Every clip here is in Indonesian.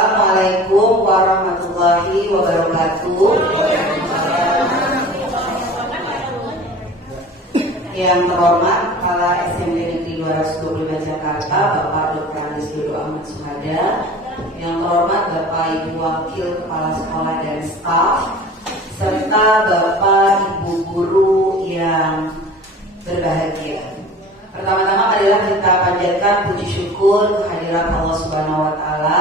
Assalamualaikum warahmatullahi wabarakatuh. Yang terhormat Kepala SMP Negeri 225 Jakarta, Bapak Dr. Andes Dodo Ahmad Suhada. Yang terhormat Bapak Ibu Wakil Kepala Sekolah dan Staf, serta Bapak Ibu Guru yang berbahagia. Pertama-tama marilah kita panjatkan puji syukur kehadiran Allah Subhanahu wa Ta'ala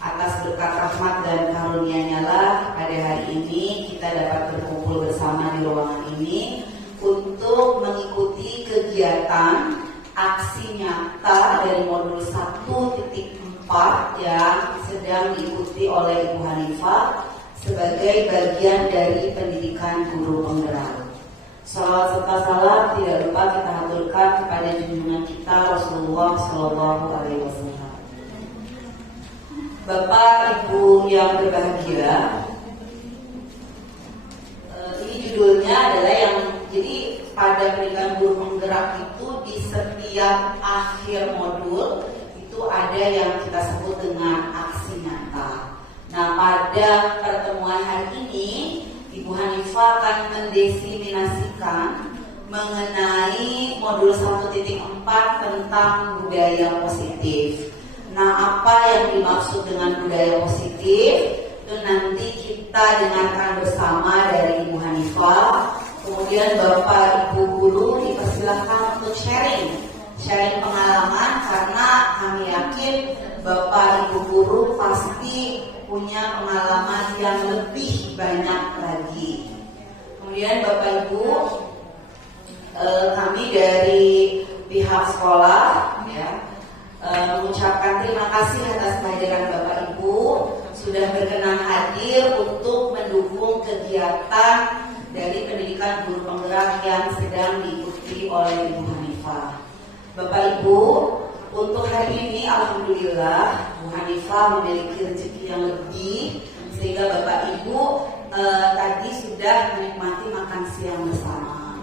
atas berkat rahmat dan karunia-Nya lah pada hari ini kita dapat berkumpul bersama di ruangan ini untuk mengikuti kegiatan aksi nyata dari modul 1.4 yang sedang diikuti oleh Ibu Hanifah sebagai bagian dari pendidikan guru penggerak. Salawat serta salam tidak lupa kita haturkan kepada junjungan kita Rasulullah Shallallahu Alaihi Wasallam. Bapak Ibu yang berbahagia, ini judulnya adalah yang jadi pada pendidikan guru penggerak itu di setiap akhir modul itu ada yang kita sebut dengan aksi nyata. Nah, pada pertemuan hari ini Ibu Hanifah akan mendesiminasikan mengenai modul 1.4 tentang budaya positif. Nah, apa yang dimaksud dengan budaya positif itu nanti kita dengarkan bersama dari Ibu Hanifah. Kemudian Bapak Ibu Guru dipersilahkan untuk sharing pengalaman, karena kami yakin Bapak Ibu Guru pasti punya pengalaman yang lebih banyak lagi. Kemudian Bapak Ibu, kami dari pihak sekolah mengucapkan terima kasih atas kehadiran Bapak Ibu sudah berkenan hadir untuk mendukung kegiatan dari pendidikan guru penggerak yang sedang diikuti oleh Ibu Hanifah. Bapak Ibu, untuk hari ini alhamdulillah Bu Hanifah memiliki rezeki yang lebih sehingga Bapak Ibu tadi sudah menikmati makan siang bersama.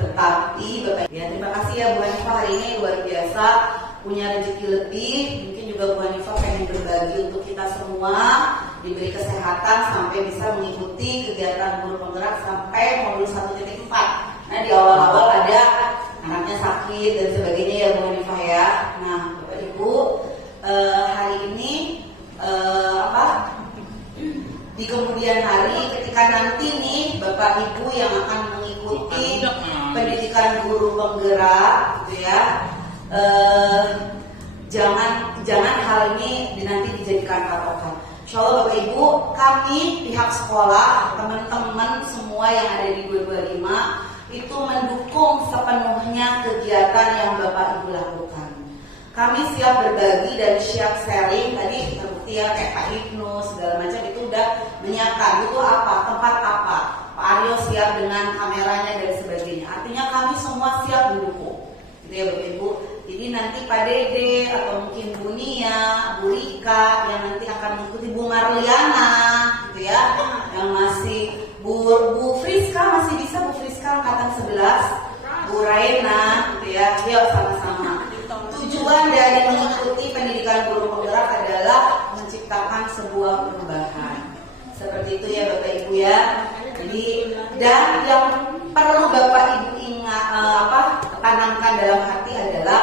Tetapi Bapak ya, terima kasih ya Bu Hanifah, hari ini luar biasa punya rezeki lebih. Mungkin juga Bu Hanifah pengen berbagi untuk kita semua, diberi kesehatan sampai bisa mengikuti kegiatan guru penggerak sampai modul 1.4. Nah, di awal-awal ada anaknya sakit dan sebagainya ya Bu Hanifah ya. Nah, Bapak Ibu, hari ini di kemudian hari ketika nanti nih Bapak Ibu yang akan mengikuti pendidikan guru penggerak gitu ya, jangan hal ini nanti dijadikan patokan. Insyaallah Bapak Ibu, kami pihak sekolah, teman-teman semua yang ada di 225 itu mendukung sepenuhnya kegiatan yang Bapak Ibu lakukan. Kami siap berbagi dan siap sharing. Tadi terbukti ya, kayak Pak Ibnu segala macam itu udah menyiapkan itu apa, tempat apa. Pak Aryo siap dengan kameranya dan sebagainya. Artinya kami semua siap mendukung. Gitu ya Bapak Ibu. Jadi nanti Pak Dede atau mungkin Bu Nia, Bu Rika yang nanti akan mengikuti, Bu Marliana gitu ya, yang masih Bu Friska masih bisa, Bu Friska angkatan 11, Bu Raina gitu ya. Yuk sama-sama. Tujuan dari mengikuti pendidikan guru penggerak adalah menciptakan sebuah perubahan. Seperti itu ya Bapak Ibu ya. Jadi dan yang perlu Bapak Ibu ingat tekankan dalam hati adalah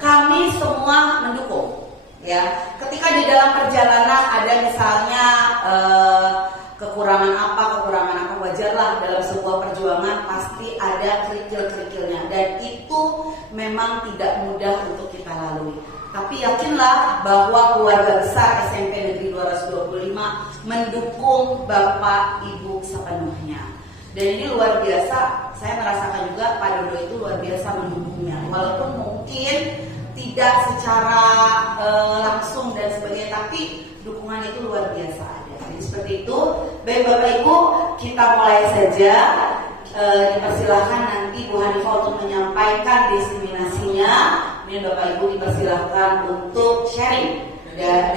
kami semua mendukung ya. Ketika di dalam perjalanan ada misalnya kekurangan apa wajarlah, dalam sebuah perjuangan pasti ada kerikil-kerikilnya dan itu memang tidak mudah untuk kita lalui. Tapi yakinlah bahwa keluarga besar SMP Negeri 225 mendukung Bapak Ibu sepenuhnya. Dan ini luar biasa, saya merasakan juga Pak Dodo itu luar biasa mendukungnya. Walaupun mungkin tidak secara langsung dan sebagainya, tapi dukungan itu luar biasa ada. Jadi seperti itu. Baik Bapak Ibu, kita mulai saja. Dipersilahkan nanti Bu Hanifah untuk menyampaikan diseminasinya. Kemudian Bapak Ibu dipersilahkan untuk sharing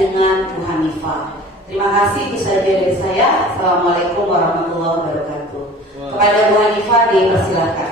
dengan Bu Hanifah. Terima kasih, itu saja dari saya. Assalamualaikum warahmatullahi wabarakatuh. Kepada Bu Hanifah dipersilahkan.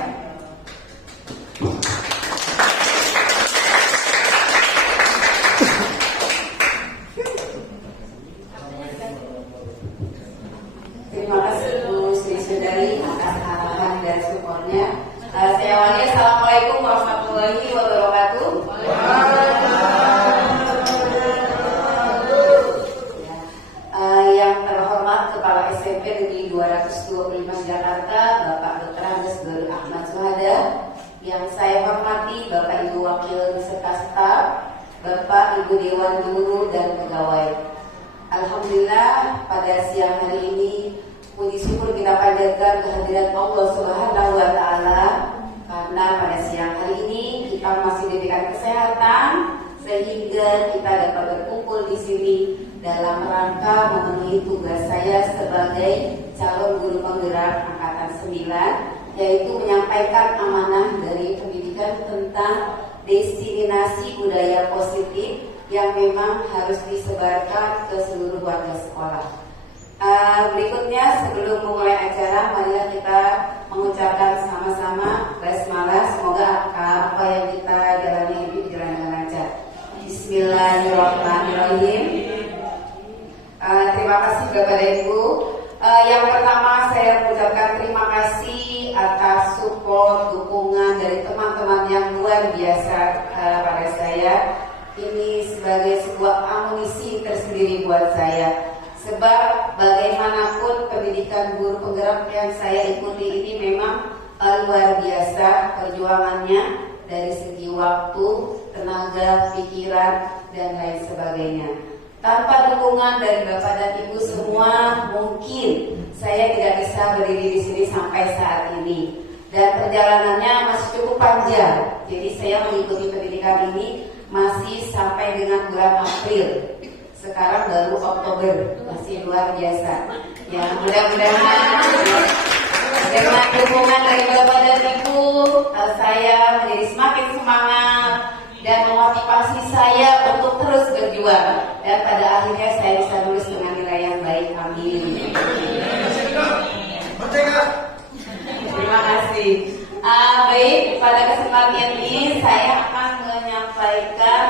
Bapak, Ibu Dewan Guru dan Pegawai. Alhamdulillah pada siang hari ini puji syukur kita panjatkan kehadiran Allah Subhanahu wa Ta'ala, karena pada siang hari ini kita masih diberikan kesehatan sehingga kita dapat berkumpul di sini dalam rangka memenuhi tugas saya sebagai calon guru penggerak angkatan 9, yaitu menyampaikan amanah dari pendidikan tentang diseminasi budaya positif yang memang harus disebarkan ke seluruh warga sekolah. Berikutnya sebelum memulai acara, marilah kita mengucapkan sama-sama basmalah. Semoga apa yang kita jalani ini berjalan dengan lancar. Bismillahirrahmanirrahim. Terima kasih Bapak dan Ibu. Yang pertama saya mengucapkan terima kasih atas support, dukungan dari teman-teman yang luar biasa pada saya. Ini sebagai sebuah amunisi tersendiri buat saya. Sebab bagaimanapun pendidikan guru penggerak yang saya ikuti ini memang luar biasa perjuangannya dari segi waktu, tenaga, pikiran, dan lain sebagainya. Tanpa dukungan dari Bapak dan Ibu semua, mungkin saya tidak bisa berdiri di sini sampai saat ini. Dan perjalanannya masih cukup panjang. Jadi saya mengikuti pendidikan ini masih sampai dengan bulan April. Sekarang baru Oktober, masih luar biasa. Ya, mudah-mudahan dengan dukungan dari Bapak dan Ibu, saya menjadi semakin semangat dan memotivasi saya untuk terus berjuang, dan pada akhirnya saya bisa lulus dengan nilai yang baik. Amin. Terima kasih. Baik, pada kesempatan ini saya akan menyampaikan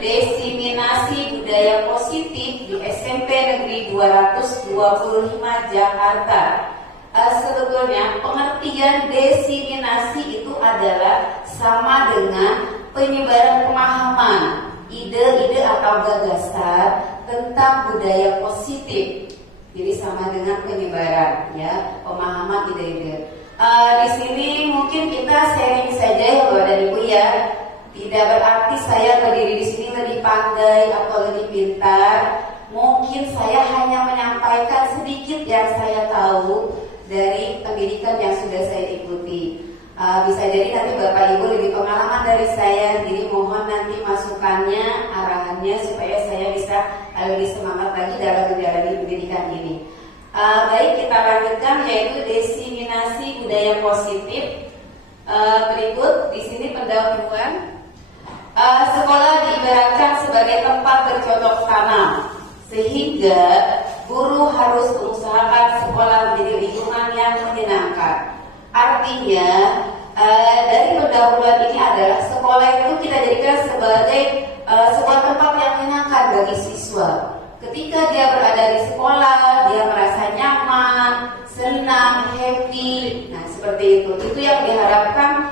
diseminasi budaya positif di SMP Negeri 225 Jakarta. Sebetulnya pengertian diseminasi itu adalah sama dengan penyebaran pemahaman, ide-ide atau gagasan tentang budaya positif. Jadi sama dengan penyebaran, ya, pemahaman ide-ide. Di sini mungkin kita sharing saja ya Bapak dan Ibu ya. Tidak berarti saya berdiri di sini lebih pandai atau lebih pintar. Mungkin saya hanya menyampaikan sedikit yang saya tahu dari pendidikan yang sudah saya ikuti. Bisa jadi nanti Bapak Ibu lebih pengalaman dari saya, jadi mohon nanti masukannya, arahannya supaya saya bisa lebih semangat lagi dalam menjalani pendidikan ini. Baik, kita lanjutkan, yaitu diseminasi budaya positif. Berikut di sini pendahuluan. Sekolah diibaratkan sebagai tempat bercocok tanam, sehingga guru harus mengusahakan sekolah menjadi lingkungan yang menyenangkan. Artinya dari pendahuluan ini adalah sekolah itu kita jadikan sebagai sebuah tempat yang menyenangkan bagi siswa. Ketika dia berada di sekolah, dia merasa nyaman, senang, happy. Nah, seperti itu. Itu yang diharapkan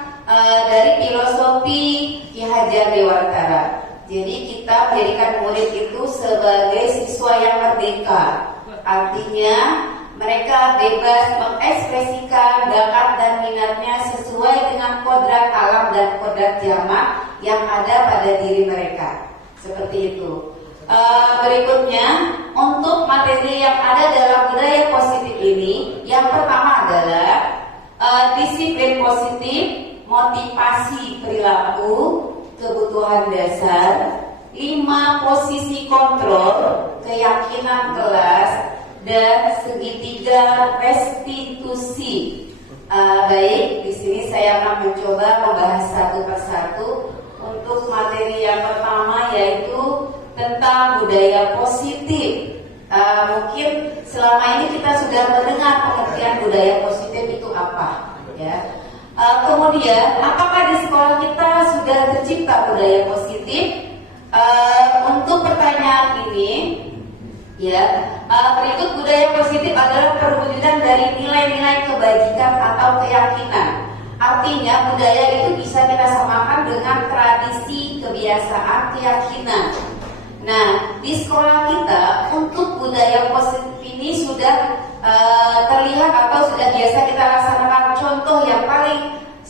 dari filosofi Ki Hajar Dewantara. Jadi kita menjadikan murid itu sebagai siswa yang merdeka. Artinya mereka bebas mengekspresikan bakat dan minatnya sesuai dengan kodrat alam dan kodrat jamak yang ada pada diri mereka. Seperti itu. Berikutnya, untuk materi yang ada dalam budaya positif ini, yang pertama adalah disiplin positif, motivasi perilaku, kebutuhan dasar, 5 posisi kontrol, keyakinan kelas, dan segitiga restitusi. Baik, di sini saya akan mencoba membahas satu persatu. Untuk materi yang pertama yaitu tentang budaya positif. Mungkin selama ini kita sudah mendengar pengertian budaya positif itu apa, ya. Kemudian, apakah di sekolah kita sudah tercipta budaya positif? Untuk pertanyaan ini, ya, berikut budaya positif adalah perwujudan dari nilai-nilai kebajikan atau keyakinan. Artinya budaya itu bisa kita samakan dengan tradisi, kebiasaan, keyakinan. Nah, di sekolah kita untuk budaya positif ini sudah terlihat atau sudah biasa kita laksanakan. Contoh yang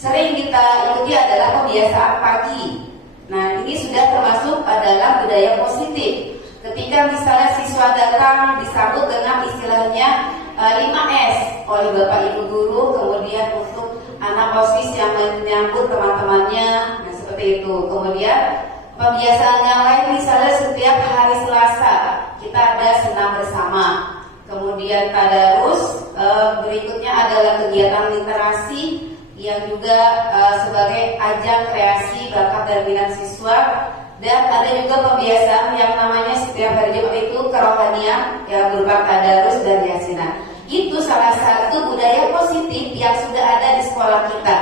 sering kita ikuti adalah kebiasaan pagi. Nah, ini sudah termasuk pada budaya positif. Ketika misalnya siswa datang disambut dengan istilahnya 5S oleh Bapak Ibu guru, kemudian untuk anak OSIS yang menyambut teman-temannya, nah seperti itu. Kemudian pembiasaan yang lain misalnya setiap hari Selasa kita ada senam bersama. Kemudian tadarus, berikutnya adalah kegiatan literasi yang juga sebagai ajang kreasi bakat dan minat siswa. Dan ada juga pembiasaan yang namanya setiap hari Jumat itu kerohanian yang berupa tadarus dan yasinan. Itu salah satu budaya positif yang sudah ada di sekolah kita.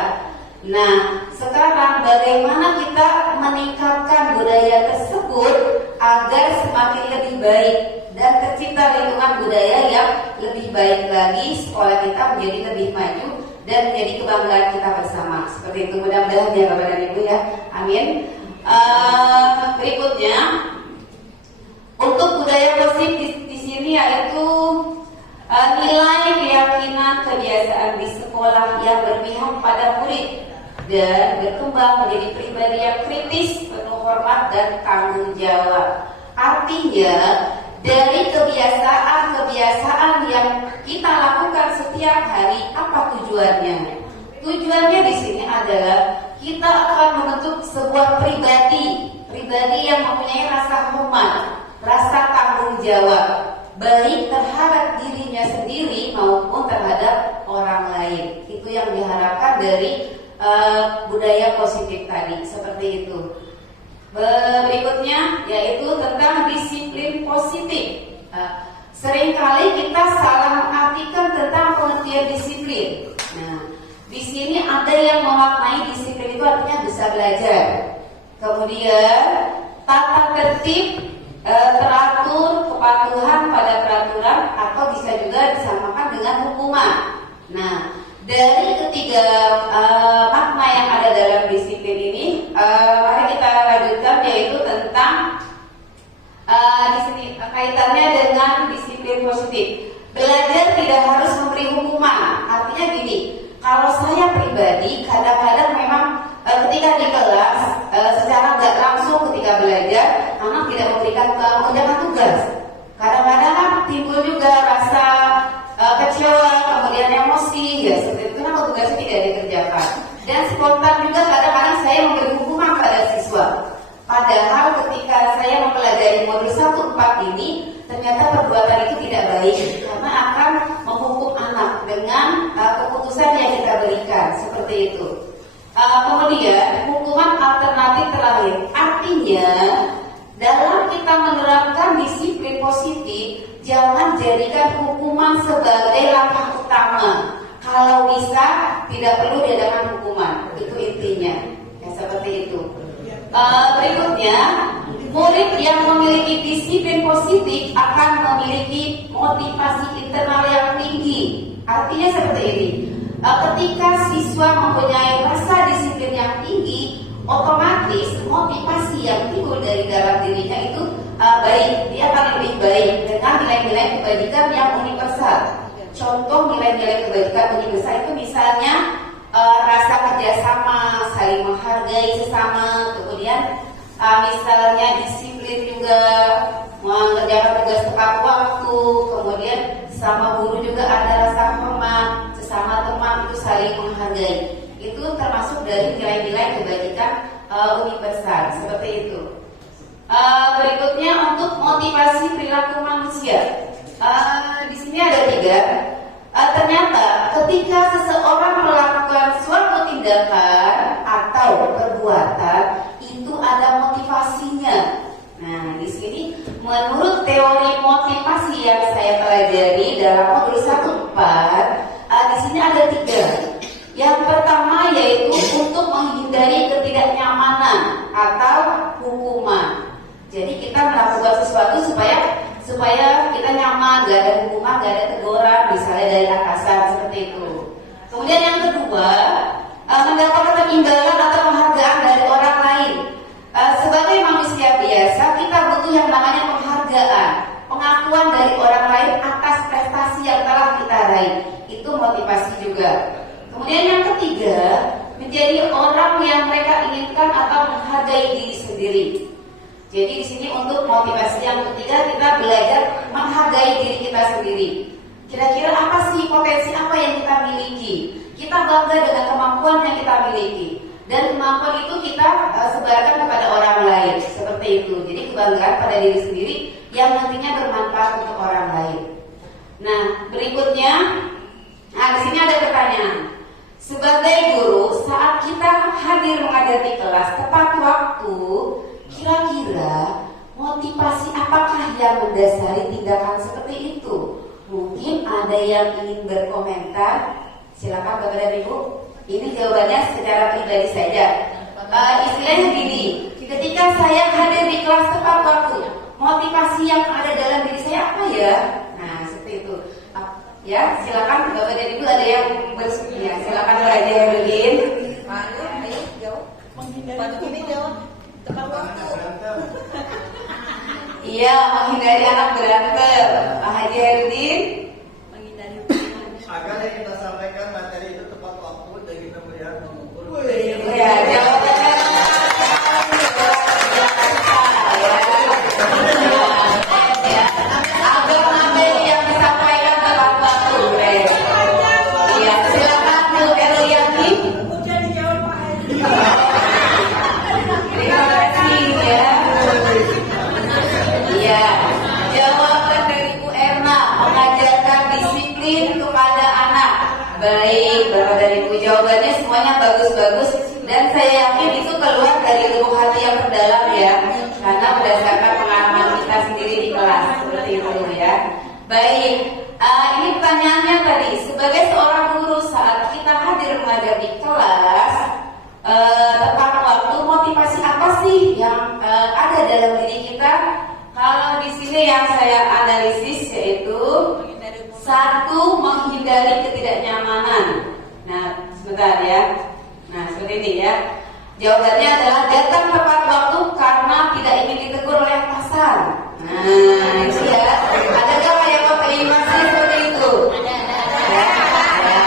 Nah, sekarang bagaimana kita meningkatkan budaya tersebut agar semakin lebih baik dan tercipta lingkungan budaya yang lebih baik lagi, sekolah kita menjadi lebih maju dan menjadi kebanggaan kita bersama. Seperti itu, mudah-mudahan ya Bapak dan Ibu ya. Amin. Berikutnya untuk budaya positif di sini yaitu nilai, keyakinan, kebiasaan di sekolah yang berpihak pada murid dan berkembang menjadi pribadi yang kritis, penuh hormat dan tanggung jawab. Artinya dari kebiasaan yang kita lakukan setiap hari, apa tujuannya? Tujuannya di sini adalah kita akan membentuk sebuah pribadi yang mempunyai rasa hormat, rasa tanggung jawab, baik terhadap dirinya sendiri maupun terhadap orang lain. Itu yang diharapkan dari budaya positif tadi, seperti itu. Berikutnya yaitu tentang disiplin positif. Seringkali kita salah mengartikan tentang pengertian disiplin. Nah, di sini ada yang memaknai disiplin itu artinya bisa belajar. Kemudian tata tertib, teratur, kepatuhan pada peraturan, atau bisa juga disamakan dengan hukuman. Nah, dari ketiga makna yang ada dalam disiplin ini, mari kita lanjutkan yaitu tentang di sini kaitannya dengan disiplin positif. Belajar tidak harus memberi hukuman. Artinya gini, kalau saya pribadi kadang-kadang memang ketika di kelas secara nggak langsung ketika belajar anak tidak memberikan mengerjakan tugas. Kadang-kadang kan timbul juga rasa kecewa, kemudian emosi, ya seperti itu kenapa tugasnya tidak dikerjakan. Dan spontan juga kadang-kadang saya memberi hukuman pada siswa. Padahal ketika saya mempelajari modul 1-4 ini, ternyata perbuatan itu tidak baik karena akan menghukum anak dengan keputusan yang kita berikan, seperti itu. Kemudian hukuman alternatif terakhir, artinya dalam kita menerapkan disiplin positif, jangan jadikan hukuman sebagai langkah utama. Kalau bisa tidak perlu diadakan hukuman, itu intinya, ya seperti itu. Berikutnya, murid yang memiliki disiplin positif akan memiliki motivasi internal yang tinggi. Artinya seperti ini, ketika siswa mempunyai rasa disiplin yang tinggi, otomatis motivasi yang timbul dari dalam dirinya itu baik, dia akan lebih baik dengan nilai-nilai kebajikan yang universal. Contoh nilai-nilai kebajikan universal itu misalnya rasa kerjasama, saling menghargai sesama, kemudian misalnya disiplin juga, mengerjakan tugas tepat waktu, kemudian sama guru juga ada rasa hormat, sesama teman itu saling menghargai. Itu termasuk dari nilai-nilai kebajikan universal, seperti itu. Berikutnya untuk motivasi perilaku manusia. Di sini ada 3. Ternyata ketika seseorang melakukan suatu tindakan atau perbuatan itu ada motivasinya. Nah, di sini menurut teori motivasi yang saya pelajari dalam modul 1-4, di sini ada 3. Yang pertama yaitu untuk menghindari ketidaknyamanan atau hukuman. Jadi kita melakukan sesuatu supaya kita nyaman, gak ada hukuman, gak ada teguran, misalnya dari atasan, seperti itu. Kemudian yang kedua, mendapatkan imbalan atau penghargaan dari orang lain. Sebagai manusia biasa, kita butuh yang namanya penghargaan, pengakuan dari orang lain atas prestasi yang telah kita raih. Itu motivasi juga. Kemudian yang ketiga, menjadi orang yang mereka inginkan atau menghargai diri sendiri. Jadi di sini untuk motivasi yang ketiga, kita belajar menghargai diri kita sendiri. Kira-kira apa sih potensi apa yang kita miliki? Kita bangga dengan kemampuan yang kita miliki. Dan kemampuan itu kita sebarkan kepada orang lain. Seperti itu. Jadi kebanggaan pada diri sendiri yang nantinya bermanfaat untuk orang lain. Nah, berikutnya, di sini ada pertanyaan. Sebagai guru, saat kita hadir mengajar di kelas tepat waktu, kira-kira motivasi apakah yang mendasari tindakan seperti itu? Mungkin ada yang ingin berkomentar. Silakan Bapak dan Ibu. Ini jawabannya secara pribadi saja. Istilahnya gini, ketika saya hadir di kelas tepat waktu, motivasi yang ada dalam diri saya apa ya? Nah, seperti itu. Ya, silakan Bapak dan Ibu, ada yang bersedia. Silakan Pak Haji Herudin. Ayo jawab. Menghindari ini jawab tepat waktu. Iya, menghindari anak berantem. Pak Haji Herudin. Menghindari Agar yang kita sampaikan materi itu tepat waktu dan kita melihat mengukur. Ya, jawabannya agar materi yang disampaikan tepat waktu. Ya, silakan Bu Eroyani. Udah dijawab Pak Haji. Terima kasih ya. Iya, jawaban dari Bu Erna, mengajarkan disiplin kepada anak. Baik, Bapak dan Ibu, jawabannya semuanya bagus-bagus dan saya yakin itu keluar dari lubuk hati yang terdalam ya, karena berdasarkan pengalaman kita sendiri di kelas seperti itu ya. Baik, ini pertanyaannya tadi, sebagai seorang guru saat kita hadir mengajar di kelas, tepat waktu, motivasi apa sih yang ada dalam diri kita? Kalau di sini yang saya analisis yaitu satu, menghindari ketidaknyamanan. Nah, sebentar ya. Nah, seperti ini ya. Jawabannya adalah datang tepat waktu karena tidak ingin ditegur oleh atasan. Nah, itu ya. Ada nggak yang konfirmasi seperti itu? Ada.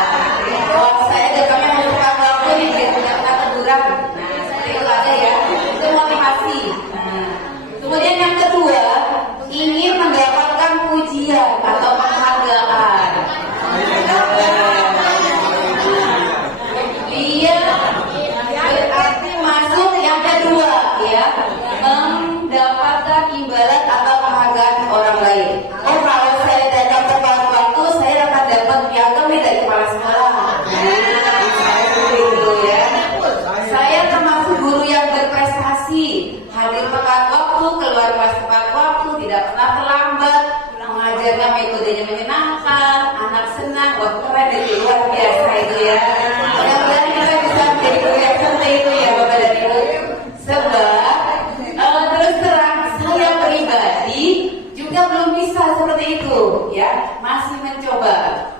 Kalau saya datangnya mau tepat waktu nih, biar tidak kena teguran. Nah, seperti itu ada ya. Itu motivasi. Nah, kemudian yang kedua, ingin mendapatkan pujian atau penghargaan. Dia berarti masuk yang kedua ya, mendapatkan imbalan atau penghargaan orang lain. Oh, kalau saya datang tepat waktu, saya akan dapat piagam dari kepala sekolah. Nah, seperti itu ya. Saya termasuk guru yang berprestasi, hadir tepat waktu, keluar kelas tepat waktu, tidak pernah terlambat, mengajarnya metodenya menyenangkan, anak senang, wah keren itu, luar biasa itu ya. Mudah-mudahan kita bisa menjadi guru yang seperti itu ya Bapak dan Ibu. Sebab terus terang saya pribadi juga belum bisa seperti itu ya, masih mencoba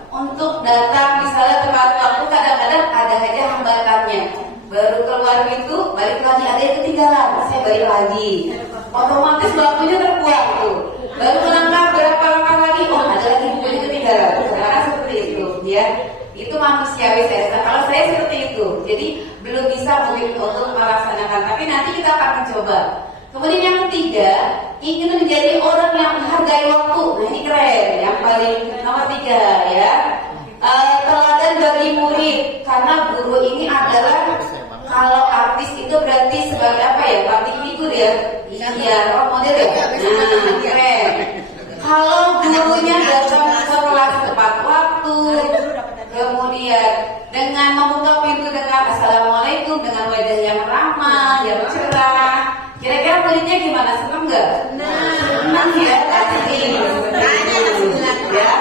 untuk datang misalnya tepat waktu, kadang-kadang ada aja hambatannya. Baru keluar pintu, balik lagi ada yang ketinggalan, saya balik lagi. Otomatis waktunya terbuang tuh. Baru melangkah berapa langkah lagi, oh ada lagi bukunya ketinggalan. Karena seperti itu, ya. Itu manusiawi saya. Kalau saya seperti itu, jadi belum bisa mungkin untuk melaksanakan. Tapi nanti kita akan mencoba. Kemudian yang ketiga, ingin menjadi orang yang menghargai waktu. Nah ini keren, yang paling nomor 3 ya. Teladan bagi murid, karena guru ini adalah, kalau artis itu berarti sebagai apa ya, public figure ya, iya, role model ya. Nah, keren. Kalau gurunya datang ke kelas tepat waktu, kemudian dengan membuka pintu dengan assalamualaikum, dengan wajah yang ramah, yang cerah, kira-kira muridnya gimana? Senang nggak? Senang ya, pasti. Ya.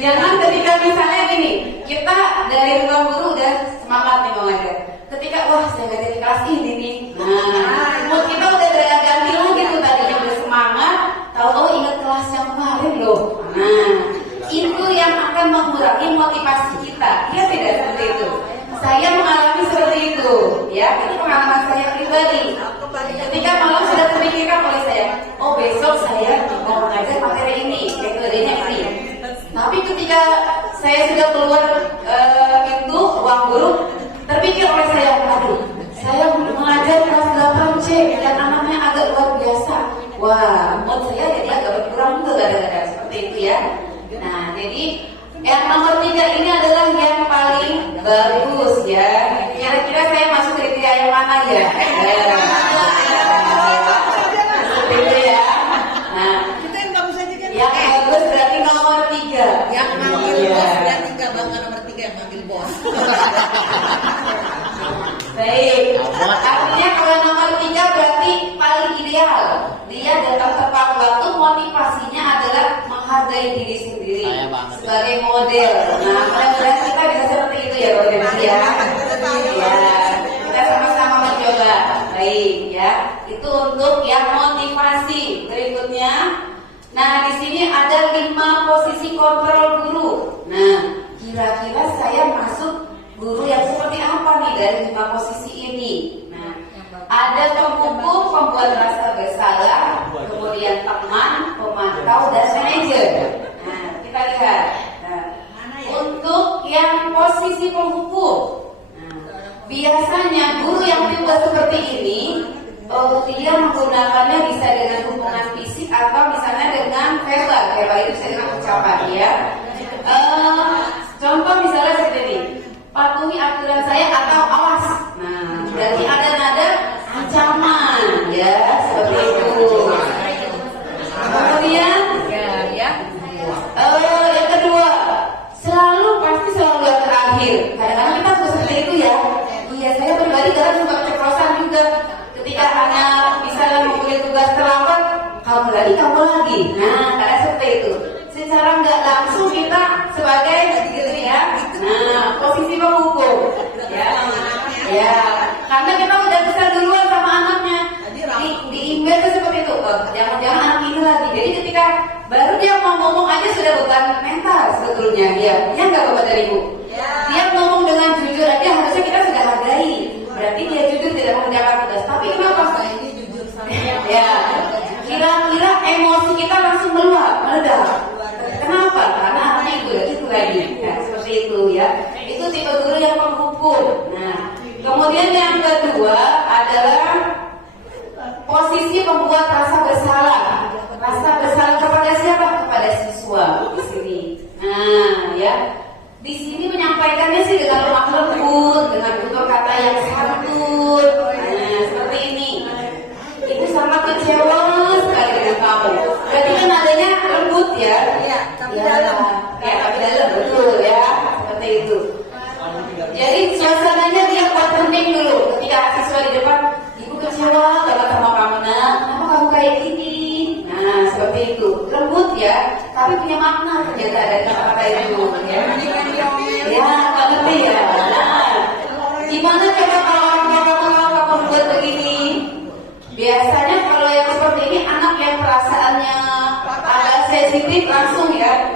Jangan ketika misalnya gini, kita dari ruang guru udah semangat nih mengajar. Ketika wah saya ngajar di kelas ini nih, nah mood kita udah ganti lagi tuh, tadinya udah semangat, tahu-tahu ingat kelas yang kemarin loh. Nah itu yang akan mengurangi motivasi kita. Ya tidak seperti itu. Saya mengalami seperti itu, ya ini pengalaman saya pribadi. Ketika malam sudah terpikirkan oleh saya, oh besok saya mau mengajar materi ini, metodenya ini. Tapi ketika saya sudah keluar pintu ruang guru, terpikir oleh saya, aduh, saya mengajar kelas 8C dan Wah, mood saya jadi agak berkurang juga kadang-kadang seperti itu ya. Nah, jadi yang nomor 3 ini adalah yang paling bagus ya. Kira-kira saya masuk kriteria yang mana ya? Seperti itu ya. Nah, Kita yang bagus aja kan. yang bagus berarti nomor 3. Yang manggil Iya. bos berarti nggak bangga nomor 3 yang manggil bos. Baik, artinya kalau nomor 3 berarti paling ideal. Dia datang tepat waktu, motivasinya adalah menghargai diri sendiri sebagai model. Nah, mudah-mudahan kita bisa seperti itu ya, Bapak Ibu ya. Ya, kita sama-sama mencoba. Baik ya, itu untuk yang motivasi. Berikutnya, nah di sini ada 5 posisi kontrol guru. Nah, kira-kira saya masuk guru yang seperti apa nih dari 5 posisi ini? Nah, ada pembuku, pembuat rasa bersalah, kemudian teman, pemantau, dan manajer. Nah, kita lihat. Nah, untuk yang posisi pembuku, nah, biasanya guru yang tipe seperti ini, dia menggunakannya bisa dengan hubungan fisik atau misalnya dengan verbal, kayak itu bisa dengan ucapan ya. Contoh misalnya seperti ini. Patuhi aturan saya atau awas. Nah, berarti ada nada ancaman ya, seperti itu. Kemudian yang kedua, pasti selalu yang terakhir. Kadang-kadang kita harus seperti itu ya. Iya, saya pribadi kadang suka keceplosan juga. Ketika anak misalnya mempunyai tugas terlambat, kamu lagi. Nah, kadang seperti itu. Secara nggak langsung kita sebagai gitu ya. Nah, posisi penghukum. Ya, karena kita udah kesal duluan sama anaknya. Di email itu seperti itu. Jangan-jangan anak ini lagi. Jadi ketika baru dia mau ngomong aja sudah beban mental sebetulnya dia. Ya nggak Bapak dan Ibu. Dia ngomong dengan jujur aja harusnya kita sudah hargai. Berarti dia jujur tidak mengerjakan tugas. Tapi kenapa? Ini jujur sama Ya, kira-kira emosi kita langsung meledak. Kenapa? Karena anaknya itu lagi. Nah, seperti itu ya. Itu tipe guru yang penghukum. Nah, kemudian yang kedua adalah posisi pembuat rasa bersalah. Rasa bersalah kepada siapa? Kepada siswa di sini. Nah, ya. Di sini menyampaikannya sih dengan lemah lembut, dengan tutur kata yang santun. Nah, seperti ini. Ibu sangat kecewa sekali dengan kamu. Berarti kan adanya lembut ya. tapi dalam. Ya, tapi dalam betul ya. Seperti itu. Jadi suasananya dia buat penting dulu. Ketika siswa di depan, ibu kecewa banget sama kamu, nah, kenapa kamu kayak gini? Nah, seperti itu. Lembut ya, tapi punya makna ternyata dari kata-kata itu. Ya, ya, ngerti ya. Nah, gimana coba kalau orang tua kamu buat begini? Biasanya kalau yang seperti ini anak yang perasaannya agak sensitif langsung ya.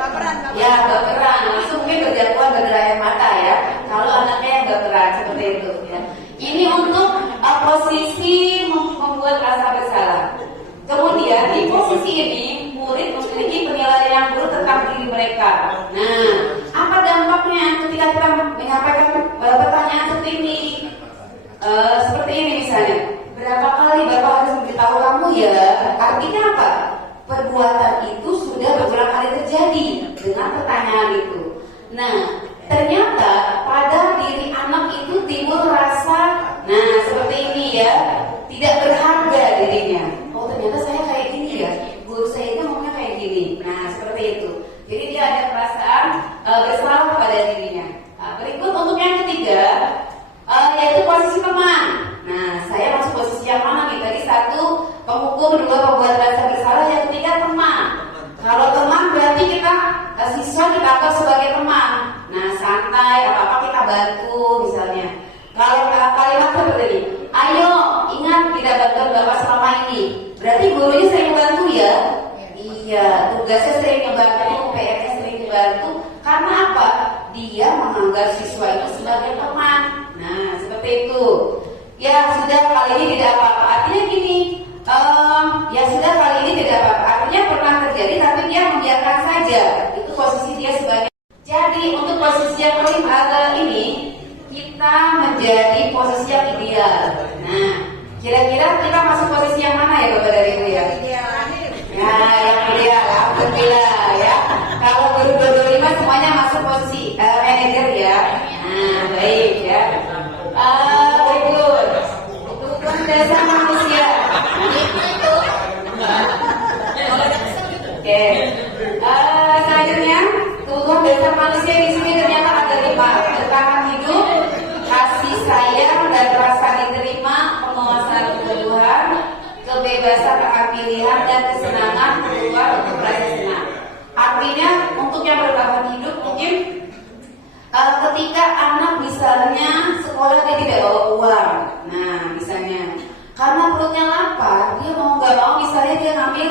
Ya, baperan, langsung mungkin berjatuhan berderayan mata ya. Kalau anaknya yang baperan seperti itu ya. Ini untuk posisi membuat rasa bersalah. Kemudian di posisi ini murid memiliki penilaian yang buruk tentang diri mereka. Nah, apa dampaknya ketika kita menyampaikan pertanyaan seperti ini? Seperti ini misalnya, berapa kali Bapak harus memberitahu kamu ya? Artinya apa? Perbuatan itu sudah beberapa kali terjadi dengan pertanyaan itu. Nah, ternyata pada diri anak itu timbul rasa, nah seperti ini ya, tidak berharga dirinya. Oh ternyata saya kayak gini ya, guru saya itu ngomongnya kayak gini. Nah seperti itu. Jadi dia ada perasaan bersalah pada dirinya. Nah, berikut untuk yang ketiga, yaitu posisi teman. Nah saya masuk posisi yang mana nih? Tadi 1 penghukum, 2 pembuat rasa bersalah, yang ketiga teman. Kalau teman berarti kita siswa kita anggap sebagai teman. Nah santai, apa-apa kita bantu misalnya. Kalau kalimat seperti ini, ayo ingat tidak bantu Bapak selama ini. Berarti gurunya sering bantu ya? Iya, tugasnya sering membantu, PR-nya sering dibantu. Karena apa? Dia menganggap siswa itu sebagai teman. Nah seperti itu. Ya sudah kali ini tidak apa-apa. Artinya gini, ya sudah kali ini tidak apa-apa. Artinya pernah terjadi tapi dia membiarkan saja. Itu posisi dia sebagai. Jadi untuk posisi yang kelima ini kita menjadi posisi yang ideal. Nah, kira-kira kita masuk posisi yang mana ya Bapak dan Ibu ya? kebebasan akan pilihan dan kesenangan keluar untuk merasa senang. Artinya untuk yang bertahan hidup mungkin ketika anak misalnya sekolah dia tidak bawa uang, nah misalnya karena perutnya lapar, dia mau nggak mau misalnya dia ngambil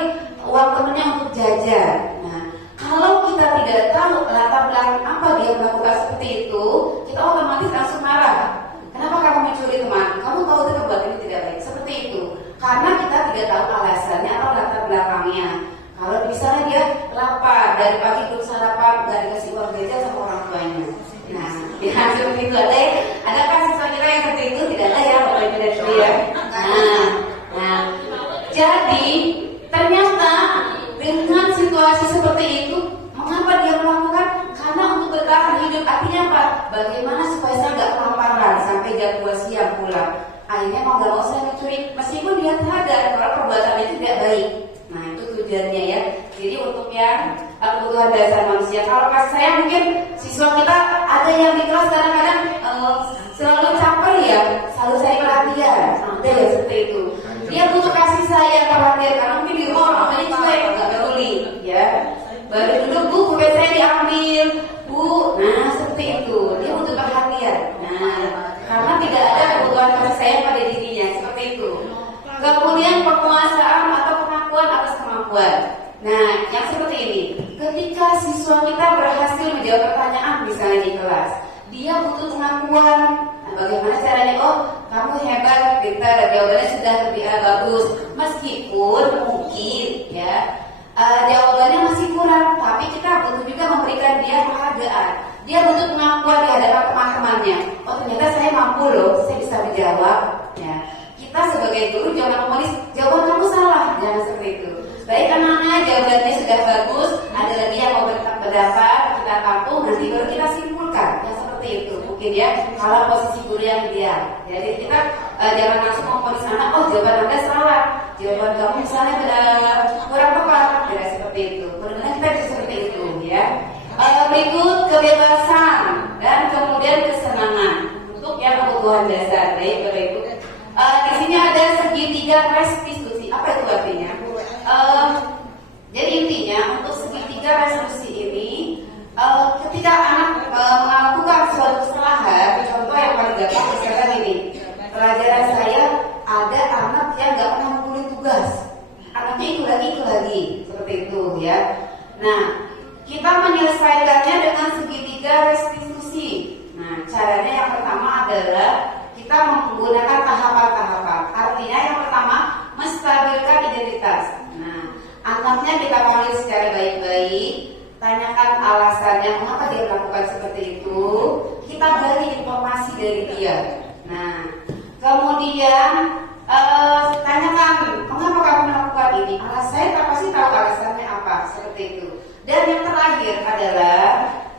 uang temennya untuk jajan. Nah, kalau kita tidak tahu latar belakang apa dia melakukan seperti itu, kita otomatis langsung marah. Kenapa kamu mencuri teman? Kamu tahu itu perbuatan ini tidak baik. Seperti itu. Karena kita tidak tahu alasannya atau latar belakangnya. Kalau misalnya dia lapar, dari pagi belum sarapan, nggak dikasih uang jajan sama orang tuanya. Nah, ya seperti itu ada kan siswa kita yang seperti itu tidak ada ya Bapak Ibu dan Ibu ya. Nah, jadi ternyata dengan situasi seperti itu, mengapa dia melakukan? Karena untuk bertahan hidup. Artinya apa? Bagaimana supaya saya nggak kelaparan sampai jam 2 siang pulang. Akhirnya mau nggak mau saya mencuri, meskipun dia sadar kalau perbuatan itu tidak baik. Nah itu tujuannya ya. Jadi untuk yang kebutuhan dasar manusia. Kalau pas saya mungkin siswa kita ada yang di kelas kadang-kadang selalu caper ya, selalu saya perhatian. Ada ya seperti itu. Dia butuh kasih sayang perhatian karena mungkin di rumah orang tuanya cuek, nggak peduli ya. Baru dulu bu, bukan saya diambil bu. Nah seperti itu. Dia butuh perhatian. Nah karena tidak ada kebutuhan kasih sayang pada dirinya seperti itu. Kemudian penguasaan atau pengakuan atas kemampuan. Nah, yang seperti ini, ketika siswa kita berhasil menjawab pertanyaan misalnya di kelas, dia butuh pengakuan. Nah, bagaimana caranya? Oh, kamu hebat, pintar, jawabannya sudah lebih bagus. Meskipun mungkin ya jawabannya masih kurang, tapi kita butuh juga memberikan dia penghargaan. Dia butuh pengakuan di hadapan teman-temannya. Oh, ternyata saya mampu loh, saya bisa menjawab. Ya. Kita sebagai guru jangan menulis jawaban kamu salah, jangan seperti itu. Baik anak-anak, jawabannya sudah bagus. Ada lagi yang mau berpendapat, kita tampung, nanti baru kita simpulkan. Ya seperti itu, mungkin ya. Kalau posisi guru yang ideal. Jadi kita jangan langsung memponis anak, oh jawaban anda salah, jawaban kamu misalnya kurang tepat. Tidak seperti itu. Benar-benar kita bisa seperti itu, ya. Berikut kebebasan dan kemudian kesenangan untuk yang kebutuhan dasar. Baik, Bapak Ibu. Di sini ada segitiga restitusi. Apa itu artinya? Jadi intinya untuk segitiga restitusi ini, ketika anak melakukan suatu kesalahan, contoh yang paling gampang misalkan ini, pelajaran saya ada anak yang nggak pernah mengumpulin tugas, anaknya itu lagi, seperti itu ya. Nah, kita menyelesaikannya dengan segitiga restitusi. Nah, caranya yang pertama adalah kita menggunakan tahapan-tahapan. Artinya yang pertama, menstabilkan identitas. Nah, anaknya kita panggil secara baik-baik, tanyakan alasannya mengapa dia melakukan seperti itu. Kita gali informasi dari dia. Nah, kemudian tanyakan mengapa kamu melakukan ini. Alasannya kita pasti tahu alasannya apa, seperti itu. Dan yang terakhir adalah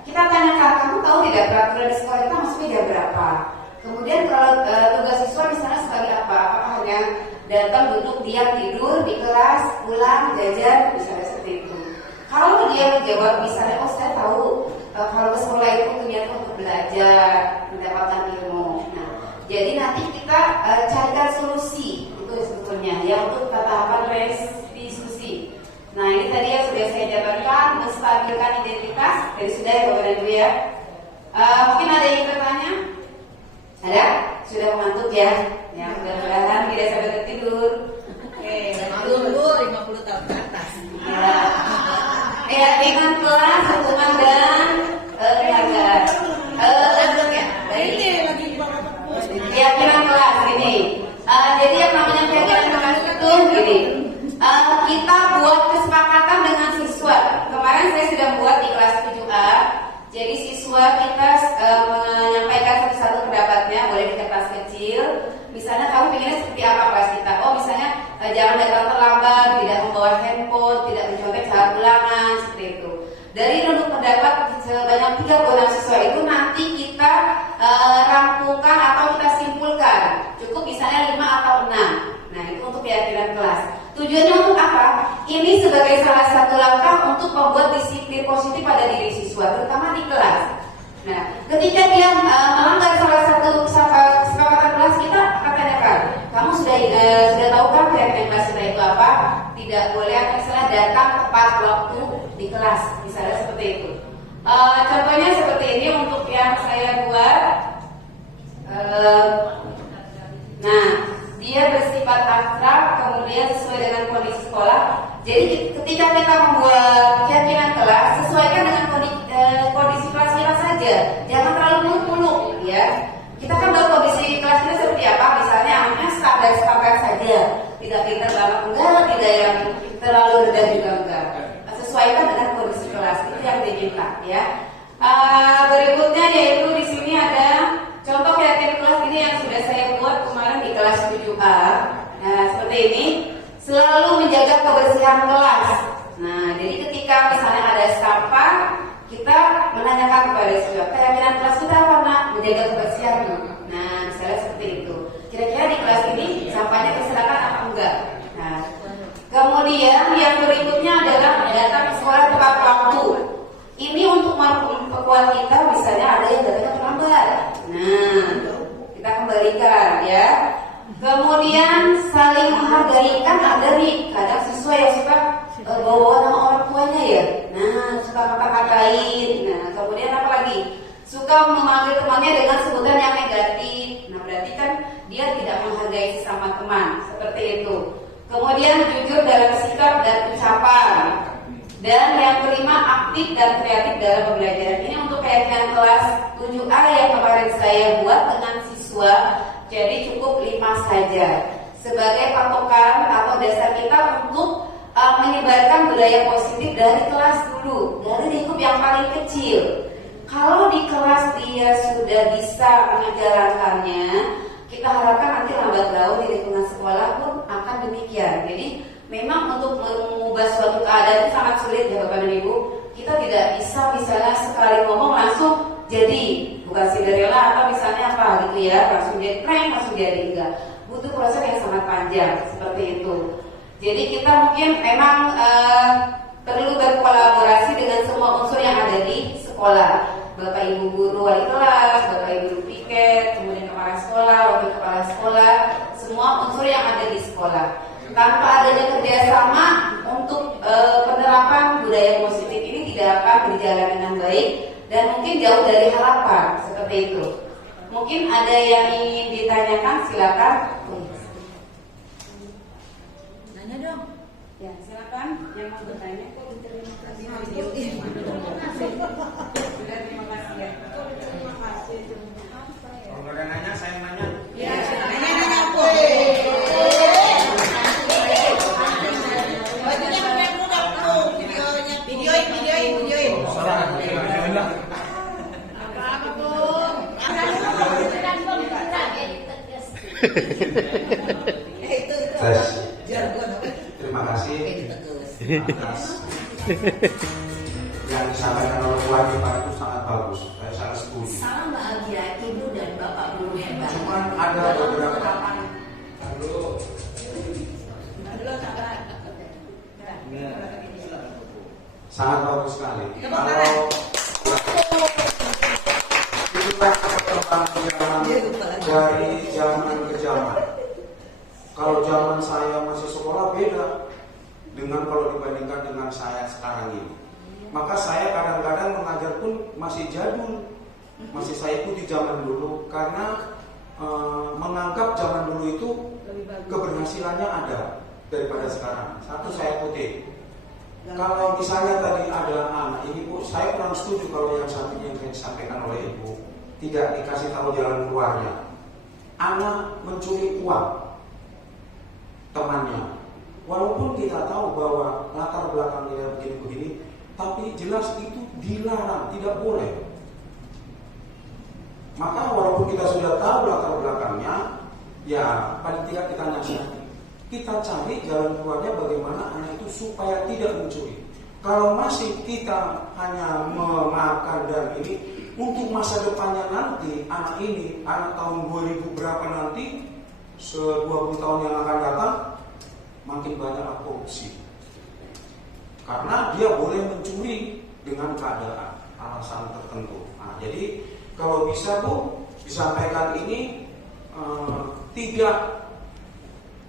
kita tanyakan, kamu tahu tidak peraturan di sekolah kita masuknya jam berapa? Kemudian kalau tugas siswa misalnya sebagai apa? Apakah hanya datang duduk diam tidur di kelas, pulang jajan, misalnya seperti itu. Kalau dia menjawab misalnya, oh saya tahu kalau ke sekolah itu ternyata untuk belajar, mendapatkan ilmu. Nah, jadi nanti kita carikan solusi itu sebetulnya ya untuk tahapan restitusi. Nah ini tadi yang sudah saya jabarkan, menstabilkan identitas. Jadi sudah ya Bapak dan Ibu ya. Mungkin ada yang bertanya? Ada? Sudah mengantuk ya? Ya mudah-mudahan tidak sampai tertidur. Oke, tunggu 50 tahun ke atas. Ya dengan kelas, hukuman dan tenaga. Ini lagi Keyakinan kelas ini. Jadi yang namanya keyakinan kelas itu gini. Kita buat kesepakatan dengan siswa. Kemarin saya sudah buat di kelas 7A. Jadi siswa kita menyampaikan satu-satu pendapatnya, boleh di kertas kecil. Misalnya kamu pengennya seperti apa kelas kita? Oh misalnya jangan datang terlambat, tidak membawa handphone, tidak mencontek saat ulangan, seperti itu. Dari runduk pendapat sebanyak 36 siswa itu nanti kita rampungkan atau kita simpulkan. Cukup misalnya 5 atau 6. Nah itu untuk keyakinan kelas. Tujuannya untuk apa? Ini sebagai salah satu langkah untuk membuat disiplin positif pada diri siswa, terutama di kelas. Nah, ketika dia melanggar salah satu kesepakatan kelas, kita akan tanyakan, kamu sudah tahu kan keyakinan kelas kita itu apa? Tidak boleh misalnya datang tepat waktu di kelas, misalnya seperti itu. Contohnya seperti ini untuk yang saya buat. Nah, dia bersifat abstrak, kemudian sesuai dengan kondisi sekolah. Jadi ketika kita membuat keyakinan kelas, sesuaikan dengan kondisi kelas kita saja. Jangan terlalu muluk-muluk, ya. Kita kan tahu kondisi kelas kita seperti apa. Misalnya anaknya standar saja, tidak pintar banget enggak, tidak yang terlalu rendah juga enggak. Sesuaikan dengan kondisi kelas, itu yang diminta, ya. Berikutnya yaitu di sini ada contoh keyakinan kelas ini yang sudah saya buat kemarin di kelas 7A. Nah, seperti ini. Selalu menjaga kebersihan kelas. Nah, jadi ketika misalnya ada sampah, kita menanyakan kepada siswa, keyakinan kelas kita apa, Nak? Menjaga kebersihan. Nah, misalnya seperti itu. Kira-kira di kelas ini sampahnya berserakan apa enggak? Nah, kemudian yang berikutnya adalah datang ke sekolah tepat waktu. Ini untuk memperkuat kita, misalnya ada yang datangnya terlambat. Nah, kita kembalikan, ya. Kemudian saling menghargai, kan ada nih kadang siswa yang suka bawa nama orang tuanya, ya. Nah, suka kata-katain. Nah, kemudian apa lagi? Suka memanggil temannya dengan sebutan yang negatif. Nah, berarti kan dia tidak menghargai sesama teman, seperti itu. Kemudian jujur dalam sikap dan ucapan. Dan yang kelima, aktif dan kreatif dalam pembelajaran. Ini untuk keyakinan kelas 7A yang kemarin saya buat dengan siswa. Jadi cukup 5 saja sebagai patokan atau dasar kita untuk menyebarkan budaya positif dari kelas dulu, dari lingkup yang paling kecil. Kalau di kelas dia sudah bisa menjalankannya, kita harapkan nanti lambat laun di lingkungan sekolah pun akan demikian. Jadi memang untuk mengubah suatu keadaan itu sangat sulit, ya Bapak dan Ibu. Kita tidak bisa misalnya sekali ngomong langsung jadi, bukan Cinderella atau misalnya apa gitu ya, langsung jadi prank, langsung jadi, enggak. Butuh proses yang sangat panjang seperti itu. Jadi kita mungkin memang perlu berkolaborasi dengan semua unsur yang ada di sekolah. Bapak Ibu guru wali kelas, Bapak Ibu guru piket, kemudian kepala sekolah, wakil kepala sekolah, semua unsur yang ada di sekolah. Tanpa adanya kerjasama untuk penerapan budaya positif ini tidak akan berjalan dengan baik dan mungkin jauh dari harapan, seperti itu. Mungkin ada yang ingin ditanyakan, silakan. Nanya dong. Ya, silakan yang mau bertanya. Terima kasih. Sudah, terima kasih ya. Terima kasih. Kalau nggak ada nanya, saya nanya. Ya, nanya aku. Videoin. Apa Bung? Itu. Jargon apa? Terima kasih atas yang disampaikan oleh wali Pak itu sangat bagus. Saya sangat setuju. Salam bahagia ibu dan bapak guru hebat. Cuman ada beberapa sangat bagus sekali. Kalau kita perkembangan dari zaman ke zaman. Kalau zaman saya masih sekolah beda dengan kalau dibandingkan dengan saya sekarang ini. Maka saya kadang-kadang mengajar pun masih jadul, masih saya ikuti zaman dulu karena menganggap zaman dulu itu keberhasilannya ada daripada sekarang. Satu saya kutip. Kalau misalnya tadi ada anak ini Bu, saya kurang setuju kalau yang satu yang disampaikan oleh Ibu tidak dikasih tahu jalan keluarnya. Anak mencuri uang temannya, walaupun kita tahu bahwa latar belakangnya begini-begini, tapi jelas itu dilarang, tidak boleh. Maka walaupun kita sudah tahu latar belakangnya, ya paling tidak kita nasihati. Kita cari jalan keluarnya bagaimana anak itu supaya tidak mencuri. Kalau masih kita hanya memakan dan ini, untuk masa depannya nanti anak ini, anak tahun 2000 berapa nanti, 20 tahun yang akan datang, makin banyak korupsi. Karena dia boleh mencuri dengan keadaan alasan tertentu. Nah, jadi kalau bisa Bu disampaikan ini tidak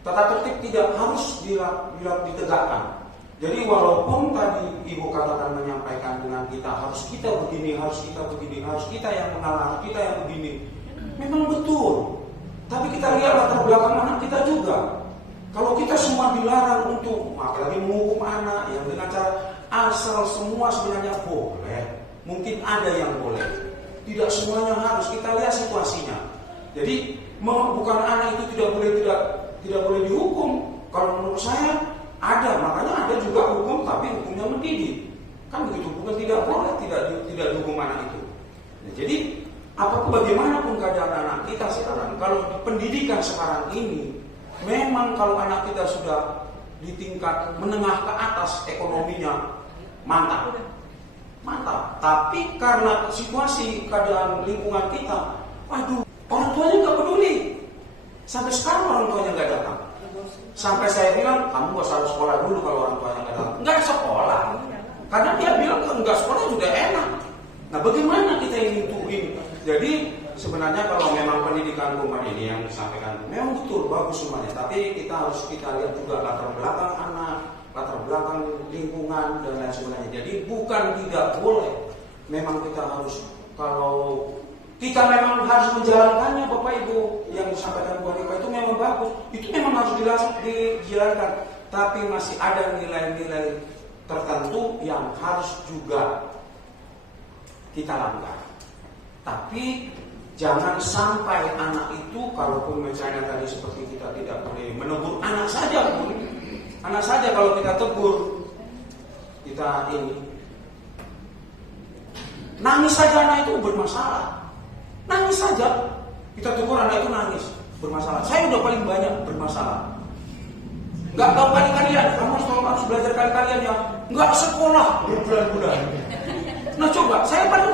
Tata tertib tidak harus ditegakkan. Jadi walaupun tadi Ibu katakan menyampaikan dengan kita harus kita begini, harus kita yang mengalah, kita yang begini. Memang betul. Tapi kita lihat latar belakang anak kita juga. Kalau kita semua dilarang untuk apalagi menghukum anak yang dengan cara asal semua sebenarnya boleh. Mungkin ada yang boleh. Tidak semuanya harus. Kita lihat situasinya. Jadi bukan anak itu tidak boleh dihukum. Kalau menurut saya ada, makanya ada juga hukum tapi hukumnya mendidik. Kan begitu, bukan tidak boleh tidak dihukum anak itu. Nah, jadi apapun bagaimanapun keadaan anak kita sekarang, kalau di pendidikan sekarang ini, memang kalau anak kita sudah di tingkat menengah ke atas ekonominya, mantap. Tapi karena situasi keadaan lingkungan kita, waduh, orang tuanya nggak peduli. Sampai sekarang orang tuanya nggak datang. Sampai saya bilang, kamu gak harus sekolah dulu kalau orang tuanya nggak datang. Nggak sekolah, karena dia bilang nggak sekolah sudah enak. Nah, bagaimana kita ini? Jadi sebenarnya kalau memang pendidikan rumah ini yang disampaikan memang betul bagus semuanya, tapi kita lihat juga latar belakang anak, latar belakang lingkungan dan lain sebagainya. Jadi bukan tidak boleh, memang kita harus, kalau kita memang harus menjalankannya Bapak Ibu yang disampaikan Bu Hanifah itu memang bagus, itu memang harus dijalankan, tapi masih ada nilai-nilai tertentu yang harus juga kita langgar. Tapi jangan sampai anak itu, kalaupun misalnya tadi seperti kita tidak boleh menegur anak saja pun, anak saja kalau kita tegur, kita ini nangis saja anak itu bermasalah. Nangis saja, kita tegur anak itu nangis, bermasalah. Saya udah paling banyak bermasalah. Nggak tahu kali-kalian, kamu harus belajar kali-kalian ya. Nggak sekolah berbulan-bulan. Nah coba, saya paling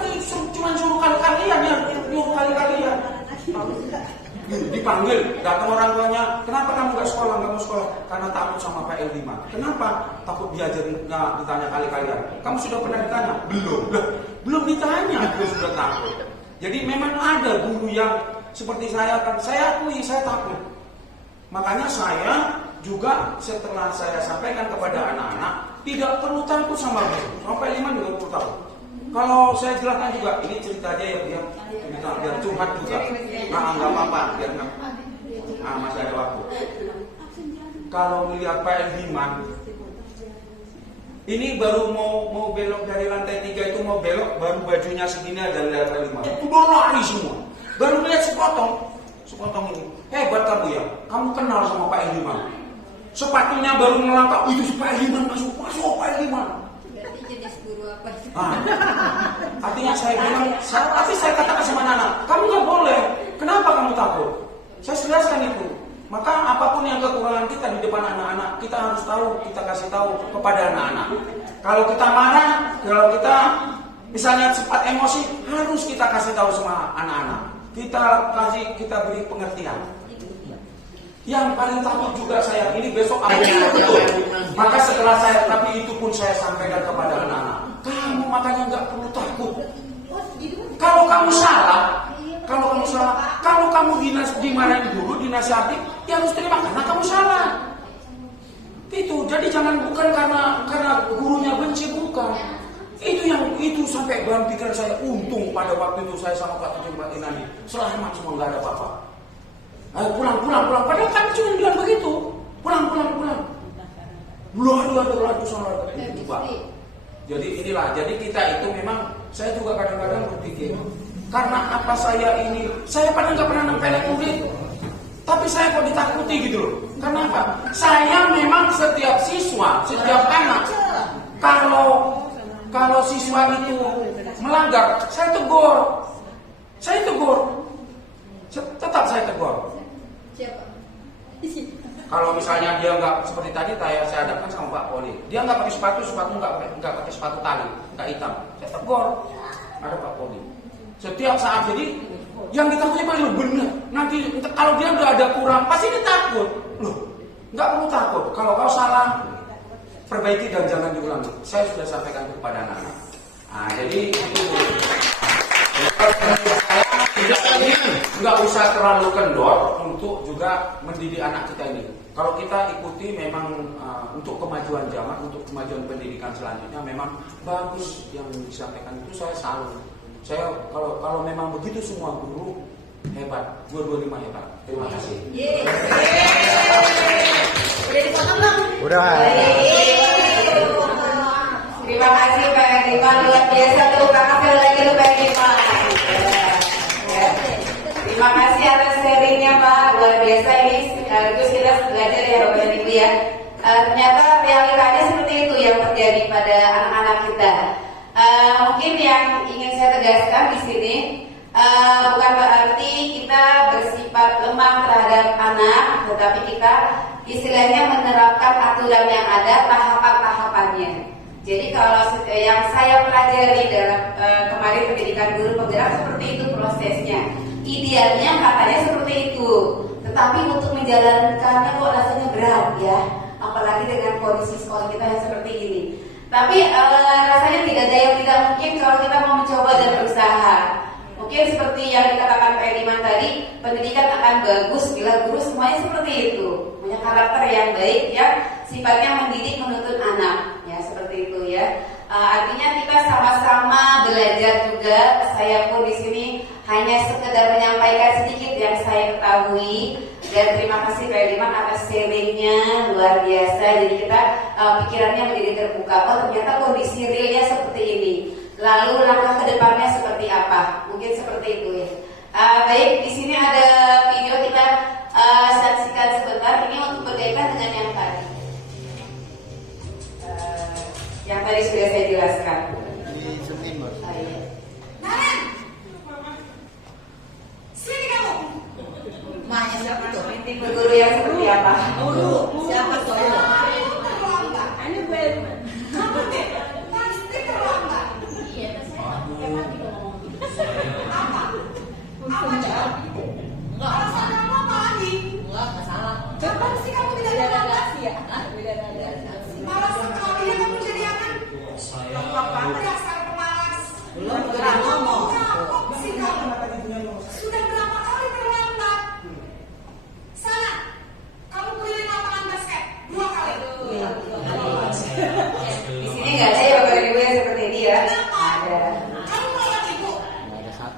cuma suruh kali-kalian ya, nyuruh kali-kalian. Dipanggil, datang orang tuanya, kenapa kamu nggak sekolah, nggak mau sekolah? Karena takut sama Pak Eldiman. Kenapa? Takut diajarin, nggak ditanya kali-kalian. Kamu sudah pernah ditanya? Belum ditanya, aku sudah takut. Jadi memang ada guru yang seperti saya akui saya takut. Makanya saya juga setelah saya sampaikan kepada anak-anak, tidak perlu takut sama guru. Sampai 5 juga perlu takut. Kalau saya jelaskan juga, ini cerita aja ya, biar curhat juga. Nah, nggak apa-apa, biar masih ada waktu. Kalau melihat Pak Eldiman, ini baru mau belok dari lantai 3 itu mau belok, baru bajunya segini aja lihat Pak Eldiman. Udah lari semua. Baru lihat sepotong ini. Hebat kamu ya, kamu kenal sama Pak Eldiman. Sepatunya baru melangkah, itu si Pak Eldiman masuk Pak Eldiman. Jenis guru apa? Artinya saya bilang, tapi saya katakan sama anak, kamu nggak boleh. Kenapa kamu takut? Saya jelaskan itu. Maka apapun yang kekurangan kita di depan anak-anak, kita harus tahu, kita kasih tahu kepada anak-anak. Kalau kita marah, kalau kita misalnya cepat emosi, harus kita kasih tahu sama anak-anak. Kita beri pengertian. Yang paling takut juga saya, ini besok apa betul. Maka setelah tapi itu pun saya sampaikan kepada anak-anak. Kamu makanya nggak perlu takut. Kalau kamu salah, kalau kamu dimarahin dulu, dinasihati, ya harus terima karena kamu salah. Itu, jadi bukan karena gurunya benci, bukan. Itu sampai dalam pikiran saya, untung pada waktu itu saya sama Pak Tujuh Batin ini selamat semua, nggak ada apa-apa. Ayo pulang. Padahal kan cuma bilang begitu. Pulang. Belum ada salah. Jadi inilah. Jadi kita itu memang, saya juga kadang-kadang berpikir, karena apa saya padahal nggak pernah nempelin murid, tapi saya kok ditakuti gitu loh. Karena apa? Saya memang setiap siswa, setiap anak, kalau siswa itu melanggar, saya tegur. Tetap saya tegur. Siapa? Kalau misalnya dia nggak seperti tadi, saya hadapkan sama Pak Poli, dia nggak pakai sepatu nggak pakai sepatu tali, nggak hitam, saya tegur. Ada Pak Poli. Setiap saat, jadi yang ditakuti Pak benar. Nanti kalau dia udah ada kurang, pasti dia takut. Loh, nggak perlu takut. Kalau kau salah, perbaiki dan jangan diulangi. Saya sudah sampaikan kepada anak-anak. Nah, jadi itu. Nggak usah terlalu kendor untuk juga mendidik anak kita ini. Kalau kita ikuti memang untuk kemajuan zaman, untuk kemajuan pendidikan selanjutnya memang bagus yang disampaikan itu, saya salut. Saya kalau memang begitu semua guru hebat, 225 hebat. Terima kasih. Udah dipotong belum? Udah. Terima kasih Pak Ediman, luar biasa tuh. Kasih lagi tuh Pak Ediman. Terima kasih atas sharingnya Pak, luar biasa ini. Sekaligus kita belajar ya Bapak dan Ibu ya. Ternyata realitanya seperti itu yang terjadi pada anak-anak kita. Mungkin yang ingin saya tegaskan di sini bukan berarti kita bersifat lemah terhadap anak, tetapi kita istilahnya menerapkan aturan yang ada, tahapan-tahapannya. Jadi kalau yang saya pelajari dalam kemarin pendidikan guru penggerak seperti itu prosesnya. Idealnya katanya seperti itu, tetapi untuk menjalankannya kok rasanya berat ya, apalagi dengan kondisi sekolah kita yang seperti ini. Tapi rasanya tidak ada yang tidak mungkin kalau kita mau mencoba dan berusaha. Mungkin seperti yang dikatakan Pak Ediman tadi, pendidikan akan bagus bila guru semuanya seperti itu, punya karakter yang baik, yang sifatnya mendidik menuntun anak, ya seperti itu ya. Artinya kita sama-sama belajar juga. Saya pun di sini hanya sekedar menyampaikan sedikit yang saya ketahui. Dan terima kasih Pak Ediman atas sharingnya, luar biasa. Jadi kita pikirannya menjadi terbuka. Oh ternyata kondisi realnya seperti ini. Lalu langkah ke depannya seperti apa? Mungkin seperti itu ya. Baik, di sini ada video kita saksikan sebentar. Ini untuk berkaitan dengan yang tadi. Yang tadi sudah saya jelaskan. Di September. Naren, sini kamu. Mahnya siapa tuh? Tipe guru yang seperti apa? Siapa tuh? Ini gue. Kamu deh, pasti terlambat. Apa? Apa coba? Alasan kamu apa lagi? Enggak salah. Kapan sih kamu tidak terlambat? Beda nada. Malas sekali ya kamu jadi anak. Apa dasar pemalas? Belum udah ngomong. Kapok sih kamu. Sudah berapa kali terlambat? Sana, kamu keliling lapangan basket 2 kali. Di sini nggak ada ya Bapak Ibu yang seperti ini ya? Kenapa? Ada. Kamu lawan ibu.